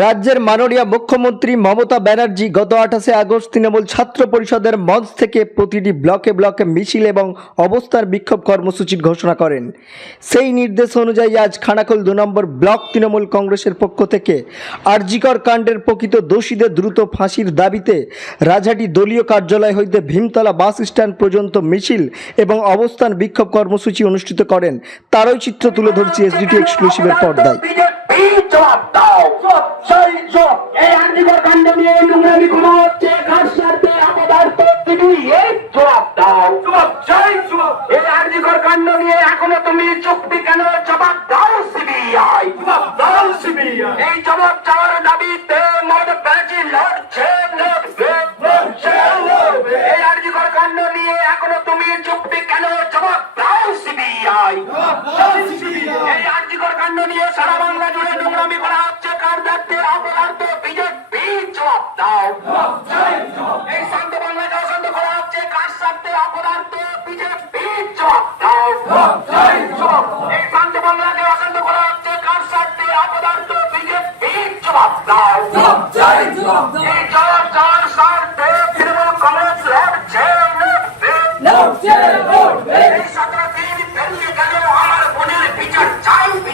রাজ্যের মাননীয় মুখ্যমন্ত্রী মমতা ব্যানার্জি গত আঠাশে আগস্ট তৃণমূল ছাত্র পরিষদের মঞ্চ থেকে প্রতিটি ব্লকে ব্লকে মিছিল এবং অবস্থার বিক্ষোভ কর্মসূচির ঘোষণা করেন। সেই নির্দেশ অনুযায়ী আজ খানাকুল দু নম্বর ব্লক তৃণমূল কংগ্রেসের পক্ষ থেকে আরজিকর কাণ্ডের প্রকৃত দোষীদের দ্রুত ফাঁসির দাবিতে রাজহাটি দলীয় কার্যালয় হইতে ভীমতলা বাস স্ট্যান্ড পর্যন্ত মিছিল এবং অবস্থান বিক্ষোভ কর্মসূচি অনুষ্ঠিত করেন। তারই চিত্র তুলে ধরছি এসডিটি এক্সক্লুসিভের পর্দায়। বিজেপি জবাব দাও সেই জবাব এই আর্থিকর কাণ্ড নিয়ে তুমি এই জবাব এই কেন জবাব দাও সিবিআই জবাব দাও এই জবাব চাওয়ার দাবিতে মদ ব্যাচি লড়ছে লড়বে আর্থিকর কাণ্ড নিয়ে সারা বাংলা জুড়ে করা হচ্ছে। কার দায়িত্বে অপরাধ বিজেপি। জবাব দাও। এই শান্ত বাংলাকে অশান্ত করা হচ্ছে। কার স্বার্থে অপরাধ বিজেপি। জবাব দাও। এই শান্ত বাংলাকে অশান্ত করা হচ্ছে। কার স্বার্থে অপরাধ বিজেপি। জবাব দাও। এই জবাব যার স্বার্থে তৃণমূল কংগ্রেস লড়ছে।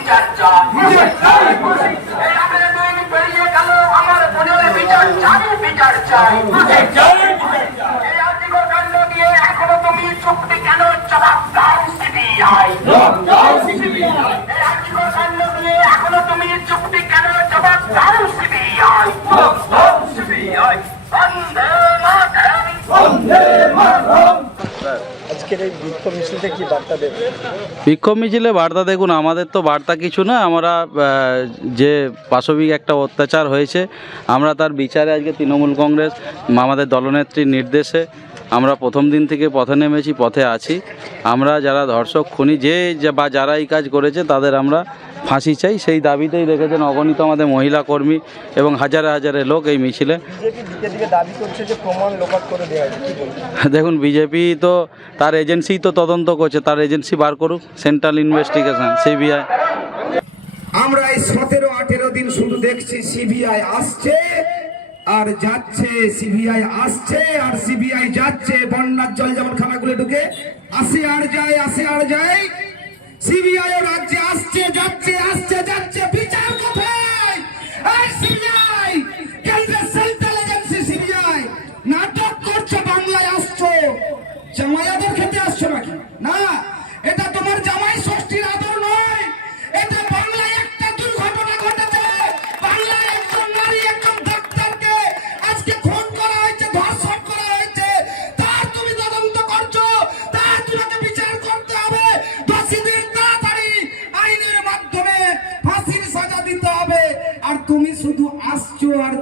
বিচার চাই এই আঠারো গেল আমার বোনের বিচার চাই বিচার চাই এই আর্থিক কাণ্ড নিয়ে এখনও তুমি চুক্তি কেন জবাব দাও সিবিআই? এখনও তুমি চুক্তি কেন জবাব দাও সিবিআই সিবিআই বন্দে মাতরম। বিক্ষোভ মিছিলতে বার্তা বিক্ষোভ মিছিলে বার্তা দেখুন, আমাদের তো বার্তা কিছু না আমরা যে পাশবিক একটা অত্যাচার হয়েছে, আমরা তার বিচারে আজকে তৃণমূল কংগ্রেস, আমাদের দলনেত্রীর নির্দেশে আমরা প্রথম দিন থেকে পথে নেমেছি, পথে আছি। আমরা যারা ধর্ষক, খুনি, যে বা যারা এই কাজ করেছে, তাদের আমরা ফাঁসি চাই সেই দাবিতেই দেখেছেন অগণিত আমাদের মহিলা কর্মী এবং হাজারে হাজারে লোক এই মিছিলে। দেখুন বিজেপি তো তার এজেন্সি তো তদন্ত করছে তার এজেন্সি বার করুক সেন্ট্রাল ইনভেস্টিগেশন সিবিআই। আমরা এই সতেরো আঠেরো দিন শুধু দেখছি সিবিআই আসছে আর যাচ্ছে সিবিআই আসছে আর সিবিআই যাচ্ছে বন্যার জল যেমন খানাগুলো ঢুকে আসে আর যায় আসে আর যায়। সিবিআই রাজ্যে আসছে যাচ্ছে আসছে যাচ্ছে বিচার কোথায় এই সিবিআই!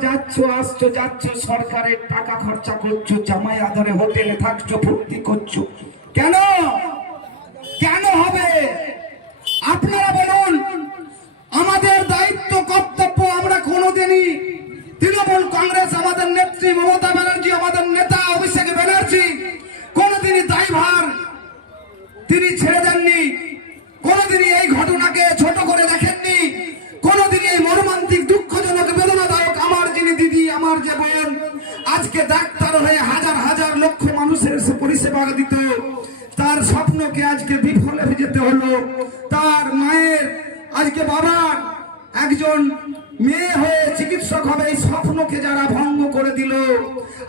যাচ্ছ, আসছো, যাচ্ছ, সরকারের টাকা খরচা করছ, জামাই আদরে হোটেলে থাকছো, ভর্তি করছ। কেন? কেন হবে? স্বপ্নকে আজকে বিফলে যেতে হলো। তার মায়ের আজকে বাবার একজন মেয়ে হয়ে চিকিৎসক হবে এই স্বপ্নকে যারা ভঙ্গ করে দিল।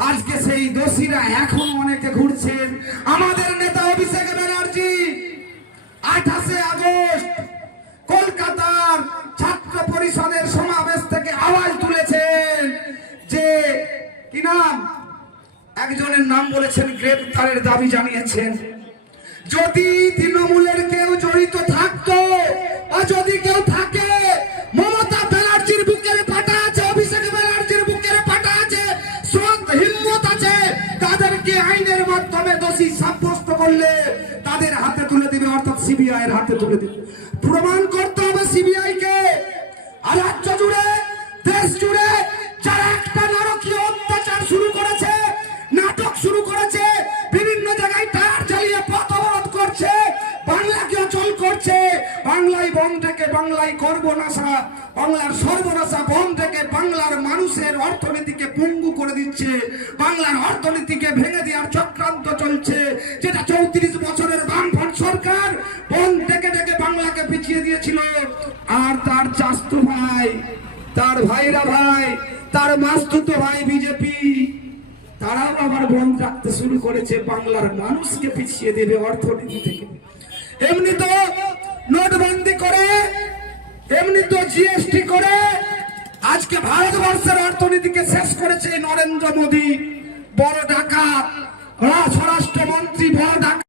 আজকে সেই দোষীরা এখন অনেকে ঘুরছেন। আমাদের নেতা অভিষেক ব্যানার্জি, আঠাশে আগস্ট কলকাতার ছাত্র পরিষদের সমাবেশ থেকে আওয়াজ তুলেছেন যে, কি নাম? একজনের নাম বলেছেন, গ্রেপ্তারের দাবি জানিয়েছেন। যদি তৃণমূলের কেউ জড়িত থাকতো বা যদি কেউ থাকে, মমতা ব্যানার্জির বুকের পাটা আছে, অভিষেক ব্যানার্জির বুকের পাটা আছে সৎ হিম্মত আছে, তাদেরকে আইনের মাধ্যমে দোষী সাব্যস্ত করলে তাদের হাতে তুলে দিবে, অর্থাৎ সিবিআই এর হাতে তুলে দিবে। প্রমাণ করতে হবে সিবিআই কে আর রাজ্য জুড়ে থেকে বাংলায় করব নাশা, বাংলার সর্বনাশা বন থেকে বাংলা মানুষের অর্থনীতিকে পঙ্গু করে দিচ্ছে, বাংলার অর্থনীতিকে ভেঙে দেওয়ার চক্রান্ত চলছে। যেটা চৌত্রিশ বছরের বামফ্রন্ট সরকার বন থেকে ডেকে বাংলাকে পিছিয়ে দিয়েছিল। আর তার চাস্তু ভাই, তার ভাইরা ভাই, তার মাস্তুতো ভাই বিজেপি, তারাও আবার বন্ধ রাখতে শুরু করেছে। বাংলার মানুষকে পিছিয়ে দেবে অর্থনীতি থেকে। এমনি তো নোটবন্দি করে, এমনি তো জিএসটি করে, আজকে ভারতবর্ষের অর্থনীতিকে শেষ করেছে নরেন্দ্র মোদী। বড় ডাকাত স্বরাষ্ট্রমন্ত্রী বড় ডাকাত